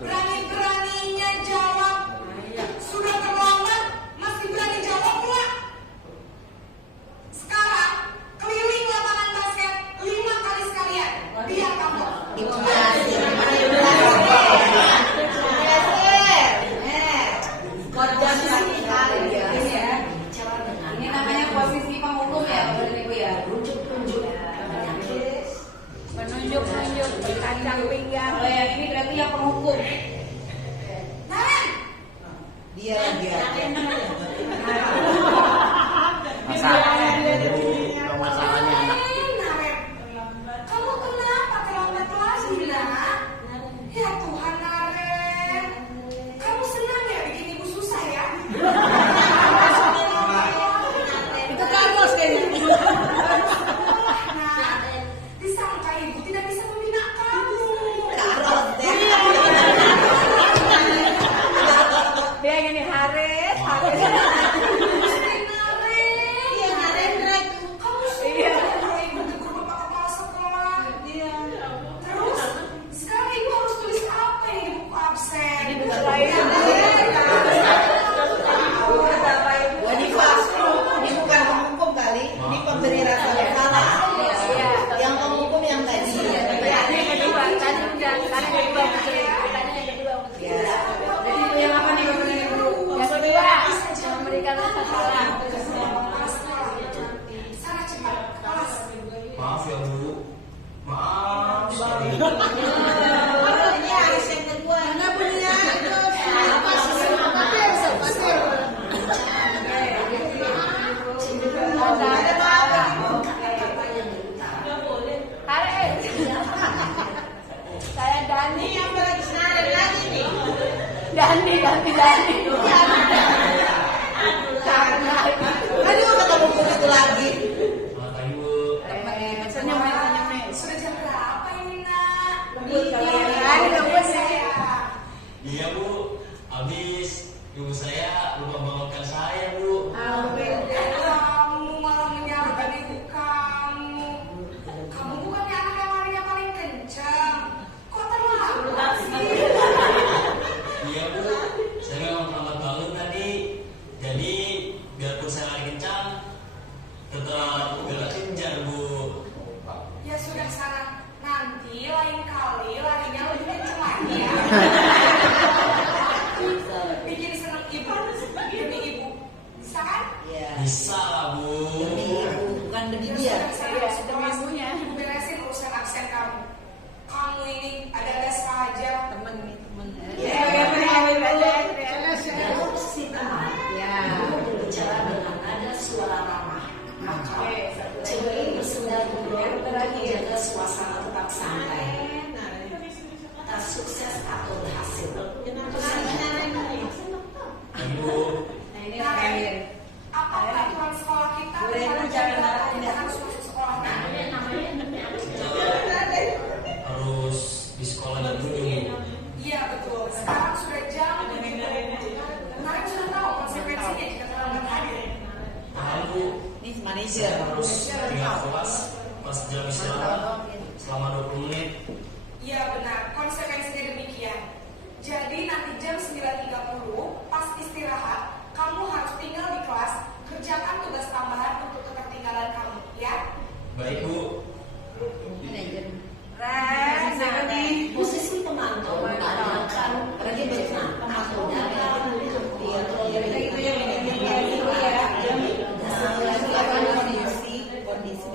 Berani-beraninya jawab. Sudah terlambat, masih berani jawab pula. Sekarang keliling lapangan basket 5 kali sekalian. Biar kamu. Ini namanya posisi penghukum ya Bapak dan Ibu ya. Menunjuk-nunjuk berkacang pinggang. Kalau yang ini berarti yang penghukum. Naren, Dia lagi aja. Masalahnya anak. Naren, kamu kenapa terlambat lagi nak? Ya Tuhan Naren, kamu senang ya bikin ibu susah ya? Itu Carlos kayaknya. Nah, disangka ibu tidak bisa membina kamu. Carlos deh. Dia gini Haris. Iya Narendra itu. Kamu sudah kalau ibu tegur bapak kepala sekolah. Iya. Terus sekarang ibu harus tulis apa ini di buku absen? Ini bukan lain. Ini bukan penghukum kali. Ini pemberi rasa bersalah. Yang penghukum yang tadi. Yang kedua. Tadi udah. Tadi kedua. Jadi itu yang apa nih Bapak dan Ibu? Yang kedua. Memberikan rasa salah. Sana cepat kelas. Maaf ya Bu. Maaf. Ini harus yang kedua. Mana punya? Saya Dani yang lagi senang lagi nih. Dani. Aduh, ketemu begitu lagi. Senyum. Sudah jam berapa ini nak? Lembut Saya. Iya Bu, habis ibu saya lupa bawakan saya Bu. kalian. Bikin senang ibu demi ibu. Bisa kan? Iya. Bisa lah Bu. Demi ibu, bukan demi dia. Demi ibunya. Beresin urusan absen kamu. Kamu ini ada saja. Temen. Kalau si teman, berbicara dengan nada suara ramah, maka cewek bersendak menjaga suasana tetap santai. Entah sukses atau berhasil. Ibu, Apa peraturan sekolah kita? Harus masuk sekolah. harus di sekolah dan ujung. Iya betul. Sekarang sudah jam. Kemarin sudah tahu konsekuensinya jika terlambat hadir. Tahan Bu, Ini saya manajer. harus tinggal kelas pas jam istirahat selama 20 menit. Iya benar, konsekuensinya demikian. Jadi nanti jam 9.30 pas istirahat, kamu harus tinggal di kelas, kerjakan tugas tambahan untuk ketertinggalan kamu, ya? Baik Bu. Manajer. Posisi pemantau menanyakan pergi berenang pemantaunya Kondisi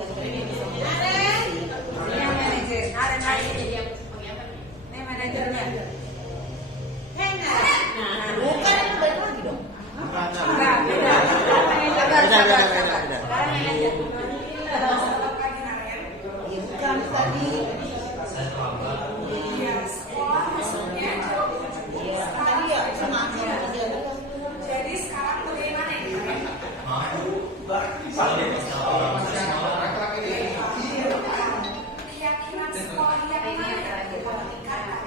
bukan yang balik lagi dong. Selamat pagi Naren. Iya bukan tadi. Saya terlambat. Iya, sekolah masuknya jauh. Tadi ya sama Jadi sekarang bagaimana nih Naren? Maaf Bu, saya pas datang ke sekolah. Keyakinan sekolah yang mana yang kamu tingkatkan?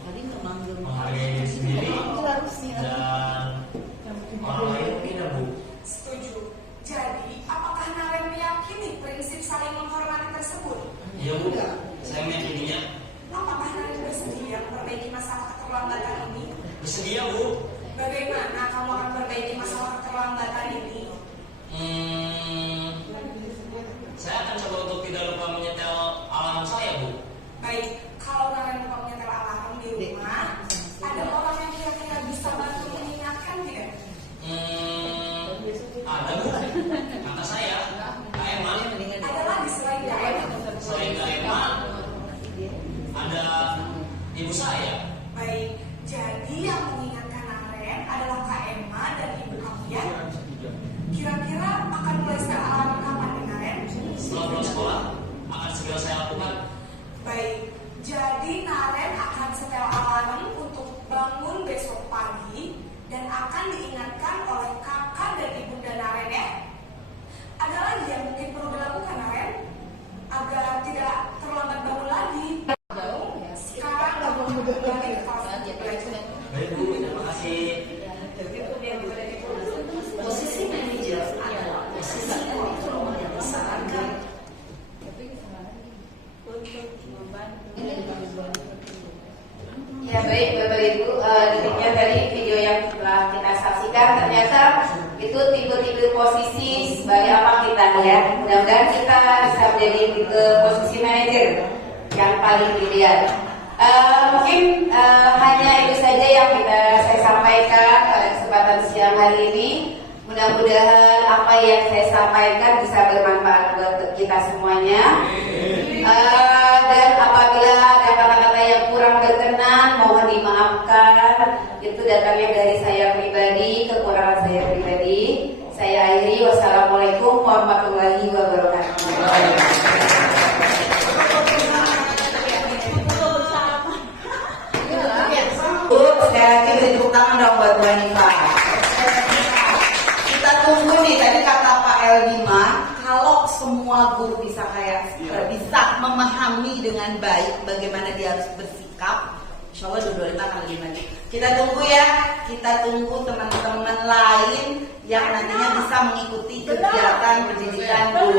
tadi memanggil Menghargai diri sendiri itu harusnya. dan orang lain mungkin ya Bu. Setuju. Jadi, apakah Naren meyakini prinsip saling menghormati tersebut? Iya Bu, saya meyakininya. Apakah Naren bersedia memperbaiki masalah keterlambatan ini? Bersedia Bu. Bagaimana kamu akan memperbaiki masalah keterlambatan ini? Saya akan coba untuk tidak lupa menyetel alarm saya Bu. Baik, kalau Naren lupa menyetel alarm di rumah, ada orang yang kira-kira bisa bantu mengingatkan tidak? Ada Bu, kata saya, Kak Emma. Ada lagi selain Naren? Selain Kak Emma, ada ibu saya. Baik, jadi yang mengingatkan Naren adalah Kak Emma dan ibu kamu ya? Kira-kira akan mulai setel alarm kapan nih Naren? Setelah pulang sekolah, akan segera saya lakukan. Baik, jadi Naren akan setel alarm untuk bangun besok pagi dan akan diingatkan oleh kakak dan ibunda Naren ya. Ada lagi yang mungkin perlu dilakukan Naren agar tidak terlambat bangun lagi. Sekarang kamu kembali ke kelas belajar. Baik Bu, terima kasih. posisi manajer adalah posisi kontrol yang disarankan. Ya baik Bapak Ibu, demikian tadi video yang telah kita saksikan. Ternyata itu tipe-tipe posisi sebagai apa kita ya. Mudah-mudahan kita bisa menjadi tipe posisi manajer yang paling ideal. Mungkin hanya itu saja yang saya sampaikan pada kesempatan siang hari ini. Mudah-mudahan apa yang saya sampaikan bisa bermanfaat buat kita semuanya. Dan apabila ada kata-kata yang kurang berkenan, mohon dimaafkan. Itu datangnya dari saya pribadi, kekurangan saya pribadi. Saya akhiri. Wassalamualaikum warahmatullahi wabarakatuh. Sekali lagi beri tepuk tangan dong buat Bu Hanifah. Kita tunggu nih, tadi kata Pak Elbima, kalau semua guru bisa bisa memahami dengan baik bagaimana dia harus bersikap, insya Allah dua-duanya akan lebih baik. Kita tunggu ya, kita tunggu teman-teman lain yang nantinya bisa mengikuti kegiatan pendidikan guru.